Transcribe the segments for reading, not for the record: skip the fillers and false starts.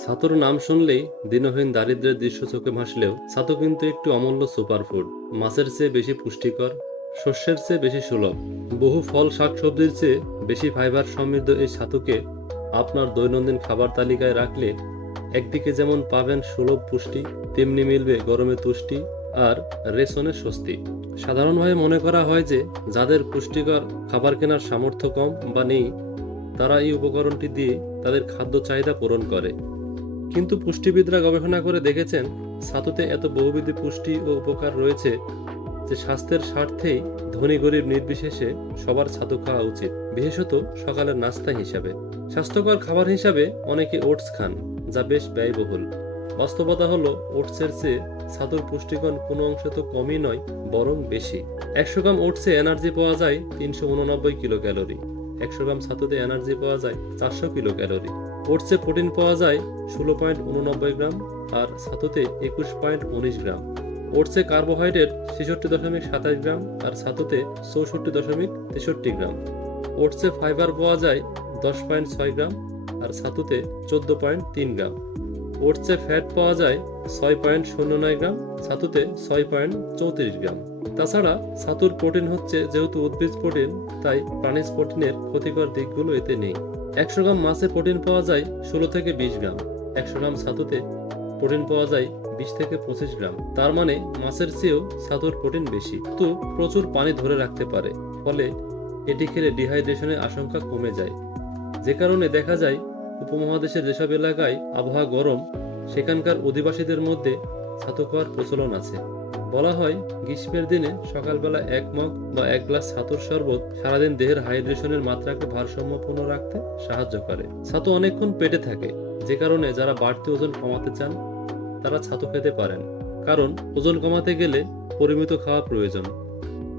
ছাতুর নাম শুনলেই দিনহীন দারিদ্র্যের দৃশ্য চোখে ভাসলেও ছাতু কিন্তু একটু অমূল্য সুপারফুড। মাছের চেয়ে বেশি পুষ্টিকর, শস্যের চেয়ে বেশি সুলভ, বহু ফল শাকসবজির চেয়ে বেশি ফাইবার সমৃদ্ধ এই ছাতুকে আপনার দৈনন্দিন খাবার তালিকায় রাখলে একদিকে যেমন পাবেন সুলভ পুষ্টি, তেমনি মিলবে গরমে তুষ্টি আর রেশনে স্বস্তি। সাধারণভাবে মনে করা হয় যে যাদের পুষ্টিকর খাবার কেনার সামর্থ্য কম বা নেই, তারা এই উপকরণটি দিয়ে তাদের খাদ্য চাহিদা পূরণ করে। কিন্তু পুষ্টিবিদরা গবেষণা করে দেখেছেন ছাতুতে এত বহুবিধ পুষ্টি ও উপকার রয়েছে যে স্বাস্থ্যের স্বার্থেই ধনী গরিব নির্বিশেষে সবার ছাতু খাওয়া উচিত, বিশেষত সকালের নাস্তা হিসাবে। স্বাস্থ্যকর খাবার হিসাবে অনেকে ওটস খান, যা বেশ ব্যয়বহুল। বাস্তবতা হলো ওটসের চেয়ে ছাতুর পুষ্টিগুণ কোনো অংশে তো কমই নয়, বরং বেশি। 100 গ্রাম ওটসে এনার্জি পাওয়া যায় 389 কিলো ক্যালোরি। 100 গ্রাম ছাতুতে এনার্জি পাওয়া যায় 400 কিলো ক্যালোরি। ওটসে প্রোটিন পাওয়া যায় 16.89 গ্রাম আর ছাতুতে 21.19 গ্রাম। ওটসে কার্বোহাইড্রেট 66.27 গ্রাম আর ছাতুতে 64.63 গ্রাম। ওটসে ফাইবার পাওয়া যায় 10.6 গ্রাম আর ছাতুতে 14.3 গ্রাম। ওটসে ফ্যাট পাওয়া যায় 6.09 গ্রাম, ছাতুতে 6.34 গ্রাম। তাছাড়া ছাতুর প্রোটিন হচ্ছে যেহেতু উদ্ভিজ প্রোটিন, তাই প্রাণীজ প্রোটিনের ক্ষতিকর দিকগুলো এতে নেই। 100 গ্রাম মাছে প্রোটিন পাওয়া যায় 16 থেকে 20 গ্রাম। 100 গ্রাম ছাতুতে প্রোটিন পাওয়া যায় 20 থেকে 25 গ্রাম। তার মানে মাছের চেয়েও ছাতুর প্রোটিন বেশি। কিন্তু প্রচুর পানি ধরে রাখতে পারে, ফলে এটি খেলে ডিহাইড্রেশনের আশঙ্কা কমে যায়। যে কারণে দেখা যায় উপমহাদেশের যেসব এলাকায় আবহাওয়া গরম, সেখানকার অধিবাসীদের মধ্যে ছাতু খাওয়ার প্রচলন আছে। বলা হয় গ্রীষ্মের দিনে সকালবেলা 1 মগ বা 1 গ্লাস ছাতুর শরবত সারাদিন দেহের হাইড্রেশনের মাত্রাকে ভারসাম্যপূর্ণ রাখতে সাহায্য করে। ছাতু অনেকক্ষণ পেটে থাকে, যে কারণে যারা বাড়তি ওজন কমাতে চান তারা ছাতু খেতে পারেন। কারণ ওজন কমাতে গেলে পরিমিত খাওয়া প্রয়োজন,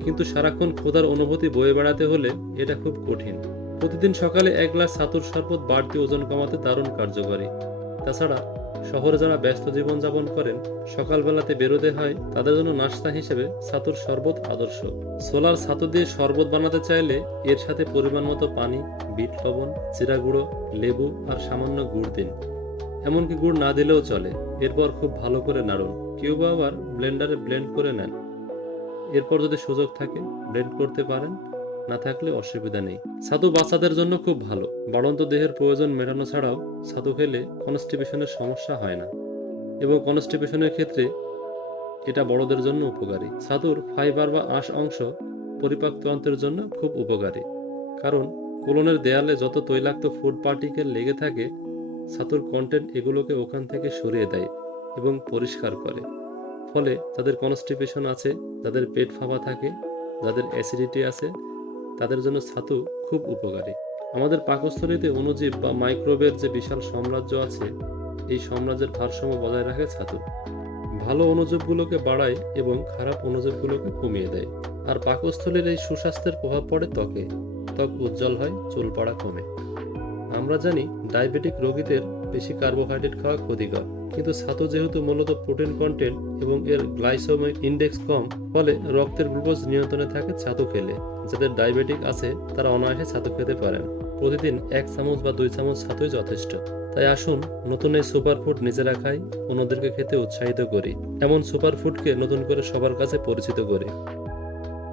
কিন্তু সারাক্ষণ ক্ষুধার অনুভূতি বয়ে বেড়াতে হলে এটা খুব কঠিন। প্রতিদিন সকালে 1 গ্লাস ছাতুর শরবত বাড়তি ওজন কমাতে দারুণ কার্যকরী। তাছাড়া শহরে যারা ব্যস্ত জীবনযাপন করেন, সকালবেলাতে বেরোতে হয়, তাদের জন্য নাস্তা হিসেবে ছাতুর শরবত আদর্শ। সোলার ছাতু দিয়ে শরবত বানাতে চাইলে এর সাথে পরিমাণ মতো পানি, বিট লবণ, জিরা গুঁড়ো, লেবু আর সামান্য গুড় দিন। এমনকি গুড় না দিলেও চলে। এরপর খুব ভালো করে নাড়ুন। কেউ বা আবার ব্লেন্ডারে ব্লেন্ড করে নেন। এরপর যদি সুযোগ থাকে ব্লেন্ড করতে পারেন, না থাকলে অসুবিধা নেই। ছাতু বাচ্চাদের জন্য খুব ভালো। বাড়ন্ত দেহের প্রয়োজন মেটানো ছাড়াও ছাতু খেলে কনস্টিপেশনের সমস্যা হয় না, এবং কনস্টিপেশনের ক্ষেত্রে এটা বড়দের জন্য উপকারী। ছাতুর ফাইবার বা আঁশ অংশ পরিপাকতন্ত্রের জন্য খুব উপকারী, কারণ কোলনের দেয়ালে যত তৈলাক্ত ফুড পার্টিকেল লেগে থাকে, ছাতুর কন্টেন্ট এগুলোকে ওখান থেকে সরিয়ে দেয় এবং পরিষ্কার করে। ফলে যাদের কনস্টিপেশন আছে, যাদের পেট ফাঁপা থাকে, যাদের অ্যাসিডিটি আছে, তাদের জন্য ছাতু খুব উপকারী। আমাদের পাকস্থলীতে অণুজীব বা মাইক্রোবের যে বিশাল সাম্রাজ্য আছে, এই সাম্রাজ্যের ভারসাম্য বজায় রাখে ছাতু। ভালো অণুজীবগুলোকে বাড়ায় এবং খারাপ অণুজীবগুলোকে কমিয়ে দেয়। আর পাকস্থলীর এই সুস্বাস্থ্যের প্রভাব পড়ে ত্বকে। ত্বক উজ্জ্বল হয়, চুল পড়া কমে। আমরা জানি ডায়াবেটিক রোগীদের বেশি কার্বোহাইড্রেট খাওয়া ক্ষতিকর, কিন্তু ছাতু যেহেতু মূলত প্রোটিন কন্টেন্ট এবং এর গ্লাইসেমিক ইন্ডেক্স কম, ফলে রক্তের গ্লুকোজ নিয়ন্ত্রণে থাকে ছাতু খেলে। যাদের ডায়াবেটিক আছে তারা অনায়াসে ছাতু খেতে পারেন। প্রতিদিন 1 চামচ বা 2 চামচ ছাতুই যথেষ্ট। তাই আসুন নতুন এই সুপারফুড নিজেরা খাই, অন্যদেরকে খেতে উৎসাহিত করি। এমন সুপারফুডকে নতুন করে সবার কাছে পরিচিত করি।